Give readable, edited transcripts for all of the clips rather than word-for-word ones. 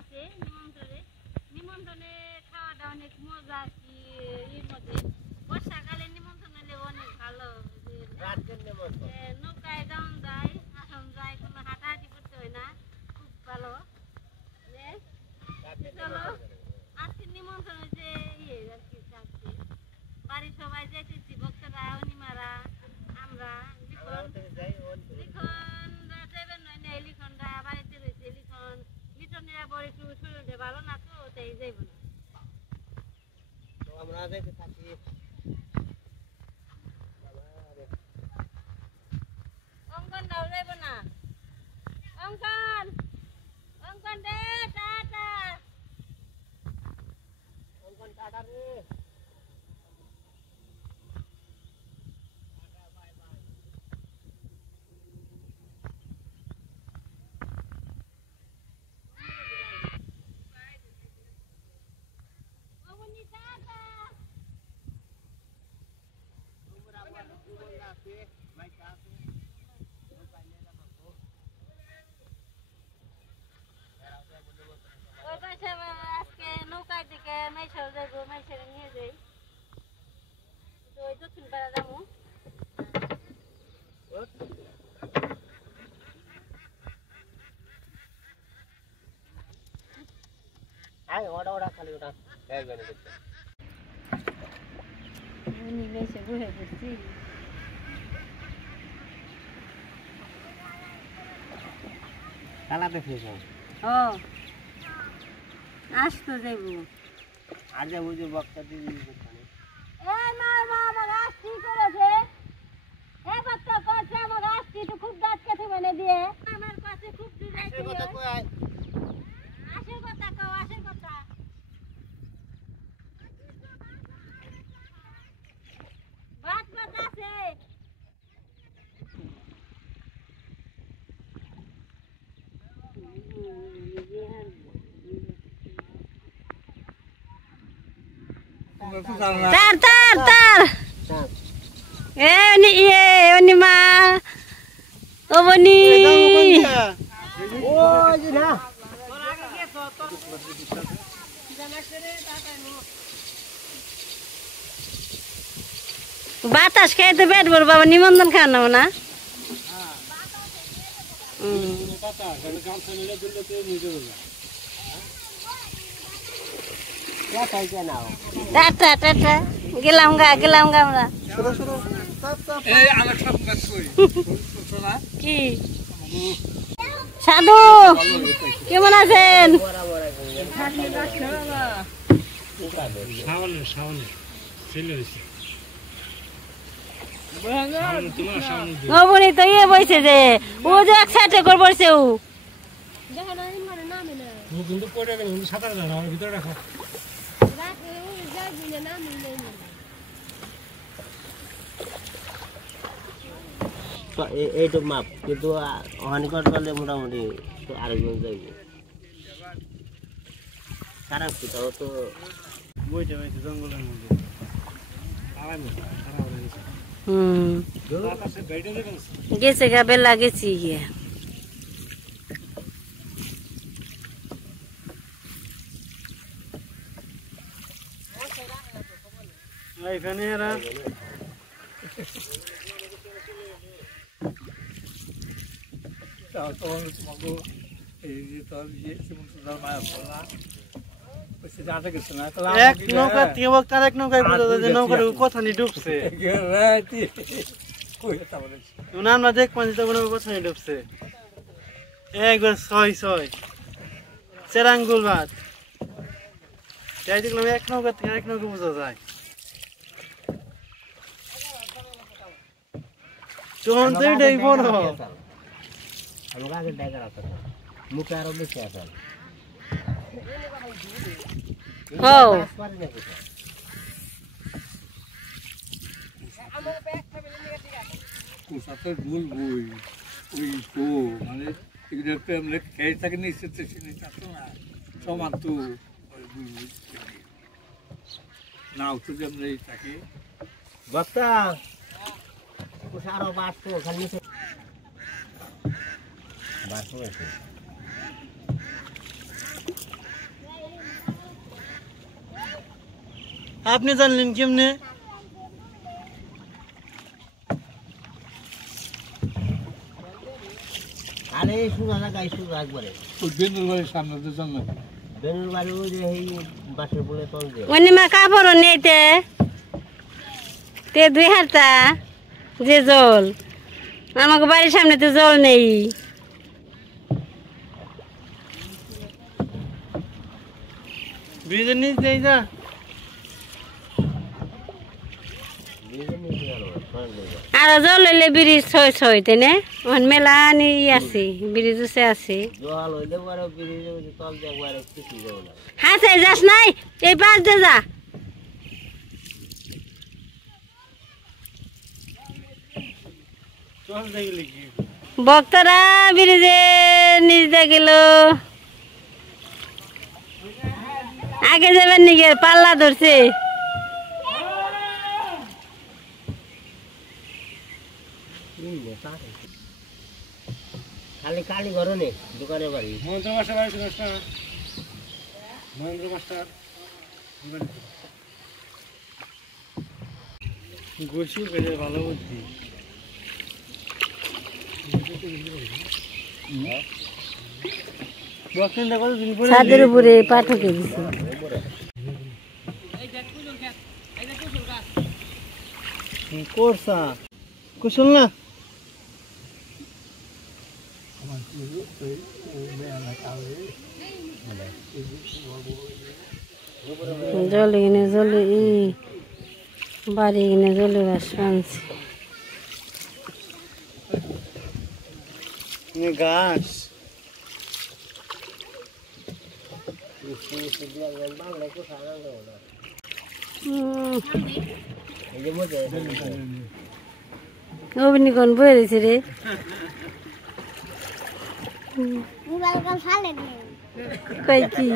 আছে নিমন্ত্রণে খাওয়াটা অনেক মজা আছে। এর মধ্যে বর্ষাকালে নিমন্ত্রণ হলে অনেক ভালো। নৌকায় যাওয়া যায়, আসন যায়, কোনো হাঁটাহাঁটি করতে হয় না, খুব ভালো। চলো আজকে নিমন্ত্রণ হয়েছে আর কি চাচ্ছি, বাড়ির সবাই যেতেছি, ভক্তরা, অনিমারা, আমরা লিখনরা যাবেন নয় না, লিখনরা বাড়িতে রয়েছে। লিটনের আবার একটু শরীরটা ভালো না, তো তাই যাইব না। আমরা যাইতে থাকি। অঙ্কনটাও যাইব না। অঙ্কন রে টাটা। অঙ্কন টাটা রে। আজকে নৌকায় থেকে মাইশাল যাইবো, মাইশাল নিয়ে যাই, ওই দক্ষিণ পাড়া যাবো। ওটা খালি ওটা বসে পড়ছি। খেলাতে খেয়েছ? ও আসতো যাইবো। আর যে বুঝে বক্তা দিদি খুব দাঁত কেটে মানে দিয়ে আমার কাছে খুব আশের কথা কও, আশের কথা বাত আছে। তার অনিমা ও বনি বাতাস খেয়ে তো পেট ভরবো, বাবা নিমন্ত্রণ খাওয়ানো না। টাটা টাটা, গেলাম গা আমরা। কি সাধু কেমন আছেন? নবনী তো ইয়ে বইছে যে ও যে এক সাইডে করে বসে, ও এইটুক মাপ, কিন্তু হানিকট করলে মোটামুটি আরেকজন যাইবে। খারাপ কি তাও তো বইটা হয়েছে জঙ্গলের মধ্যে। গেছে গা বেলা গেছি গিয়ে। এখানে এরা এক নৌকা থেকে আরেক নৌকায় নৌকার কথা নিয়ে ডুবছে, আমরা দেখ পাচ্ছি তখন কথা নিয়ে ডুবছে। একবার 6 চেরাঙ্গুল ভাত যাই দেখলাম, এক নৌকা থেকে আরেক নৌকা বোঝা যায়। তখন তো এটাই বড় মুখে আরো বেশি আছে। মানে খেয়ে থাকে সমান তো নাও তো যেমন থাকে বক্তা আরো বাড়তো খালি বাড়তো আপনি জানলেন কেমনে? আরে শুনা না গাই শুনা একবারে ওই বেনুর বাড়ির সামনে তো জন্ম। বেনুর বাড়ি ওই যে এই বাসের বলে তল যে অনিমা কাপড় নেইতে তে 2 হাতা যে জল আমাকে বাড়ির সামনে তো জল নেই। ব্রিজের নিচ দিয়ে যা। আর জল হইলে ব্রিজ 6 তাই না? মেলা নি আছে ব্রিজ আছে। জল হইলে পরে ব্রিজের তল দিয়ে একবারে কিছু যাবে না। হ্যাঁ সেই যাস নাই এই পাশ দিয়ে যা। চল দেখলি কি ভক্তরা ব্রিজে নিচ দিয়ে গেল। আগে যাবেন নিকে পাল্লা ধরছে। খালি কালি ঘর নেই দোকানে বাড়ি মহেন্দ্র মাস্টার বাড়ি ছিল না? মহেন্দ্র মাস্টার গোসু করে ভালো বুদ্ধি। বক্সিংটা কতদিন পরে ছাদের উপরে পাঠকে দিছে। করছা কুশল না? জলে কিনে জলে বাড়ি কিনে জলে বাস আনছে। গাছ অভিনিকন বয়ে দিছে রে। কই কি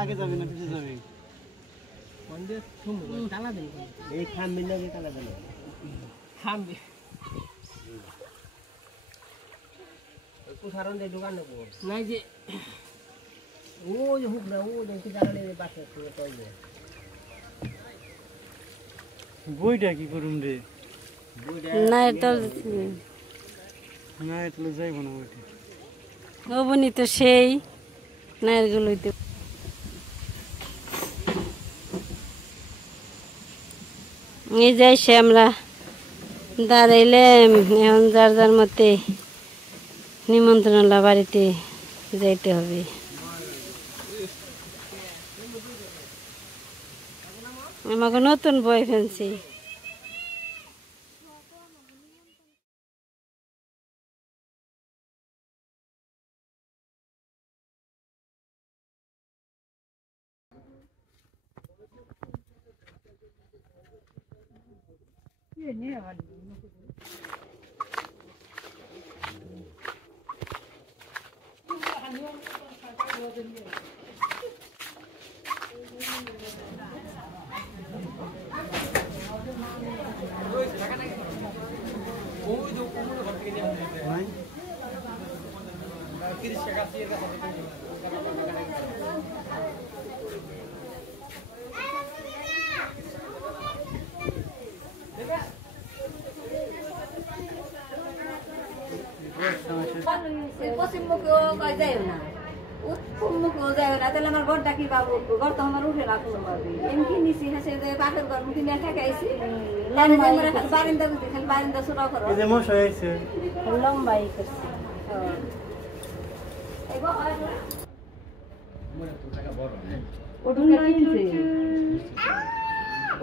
আগে যাবি না পিছিয়ে যাবি? এই খামবি না তালা দেন খামবি সারণ দিয়ে দোকান নেবো নাই যে ও যে হুক না ও যে জায়গা পাশে তল দিয়ে বইটা কি করুম রে? না এটা না এটা যাইব না বইটা। অবনি তো সেই নারগুলোইতে এই যাইছে আমরা দাঁড়াইলাম। এখন যার যার মতে নিমন্ত্রণ বাড়িতে যাইতে হবে। আমাকে নতুন বই ফেলছি। পশ্চিম মুখেও যায় না, উত্তম মুখেও যায় না, তাহলে আমার ঘরটা কি পাবো? ঘর তো আমার উঠে রাখলো পাবি। এমনি নিচে হেসে পাখের ঘর মুখে নিয়ে ঠেকাইছি, বারিন্দা বুঝি খালি বারিন্দা ছোট করো লম্বাই করছে।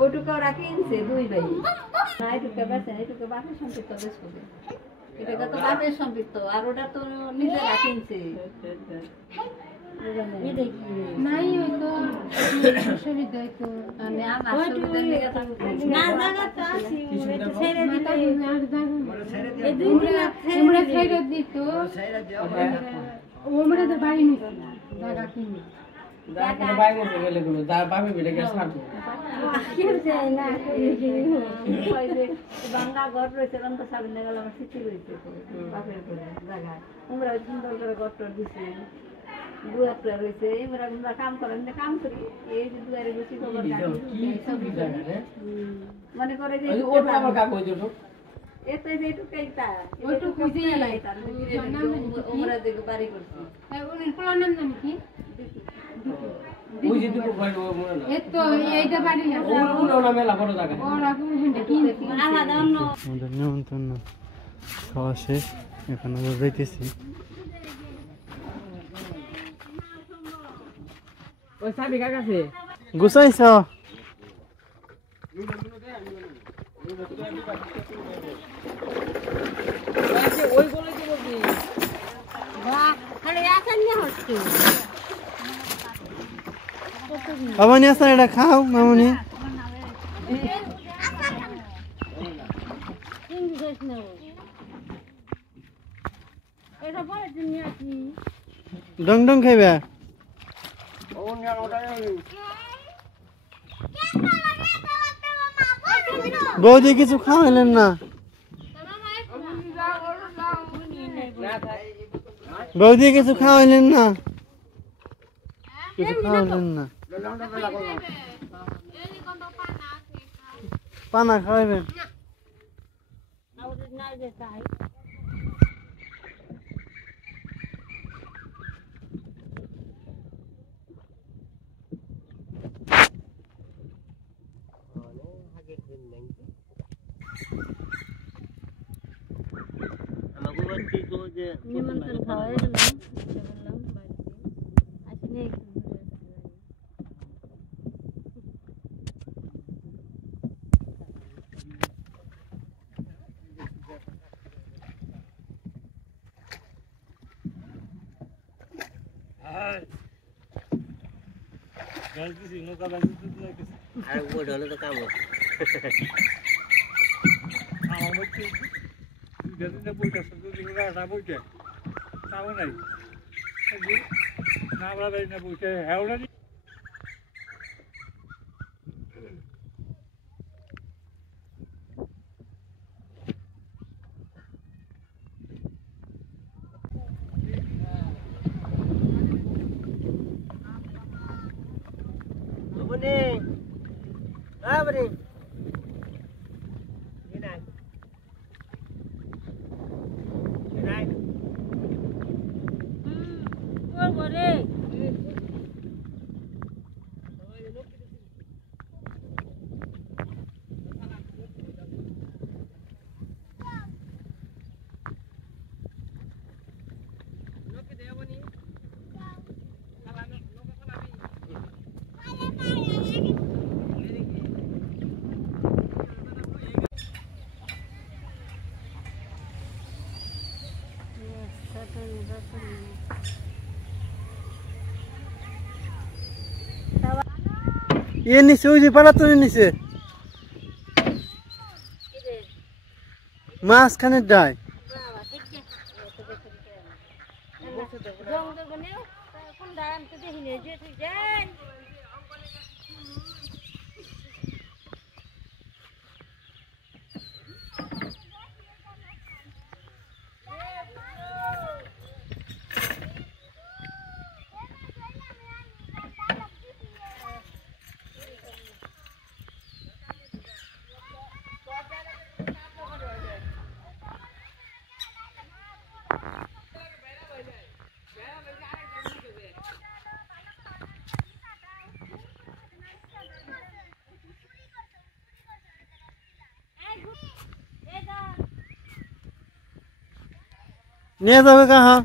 ওটুকু ওরা কিনছে 2 ভাই, না এটুকু বেচে, এটুকু বাপের সম্পত্তি বেচবে, এটা তো বাপের সম্পত্তি, আর ওটা তো নিজেরা কিনছে। নাই হয়তো অসুবিধা হয়তো আমার সুবিধার লেগে থাকবে না, জায়গা তো আছে, ছেড়ে দিতে এই 2 দিন আমরা ছেড়ে দিত। আমরা তো বাড়ি নিছি না, জায়গা কিনি বাংলা ঘর রয়েছে, রন্ত সাবিন গেল আমার স্মৃতি রয়েছে বাপের করে জায়গায়, আমরা সুন্দর করে ঘর টর দিচ্ছি। দুয়ার টুয়ার রয়েছে এবার আমরা কাম করেন কাম করি এই যে দুয়ারে বসে খবর মনে করে যে এতে যেটুকাই তা ওইটুকু বুঝিয়ে লাগে তার আমরা দেখো বাড়ি করছি ওই পোলার নাম কি ওই যে দুটো ভাই মনে না এত এইটা বাড়ি না ওরা মেলা বড় জায়গা ওরা কোন হিন্দি কি আমাদের অন্য আমাদের নিমন্ত্রণ খাওয়া শেষ এখন আমরা যাইতেছি ওই সাবি কার কাছে গুছাইছ ওই বলে কি বলবি বাহ খালি আসেন না হচ্ছে মামনি আসেন এটা খাও মামনি এটা পরে দিন আসি ডং ডং খাইবা বৌদি কিছু খাওয়াইলেন না বৌদি কিছু খাওয়াইলেন না কিছু খাওয়াইলেন না পানা খাওয়াইবেন নিমন্ত্রণ খাওয়া হয়ে গেল বললাম বাড়িতে আসলে একটু ঘুরে আর ওই ঢলে তো কাম Bening. Ah, bening. Ini này. Ini này. Ôi bố đi. ইয়ে নিচে ওই যে পাড়া তুলে নিচে মাঝখানে ডায় নিয়ে যাবে কাহা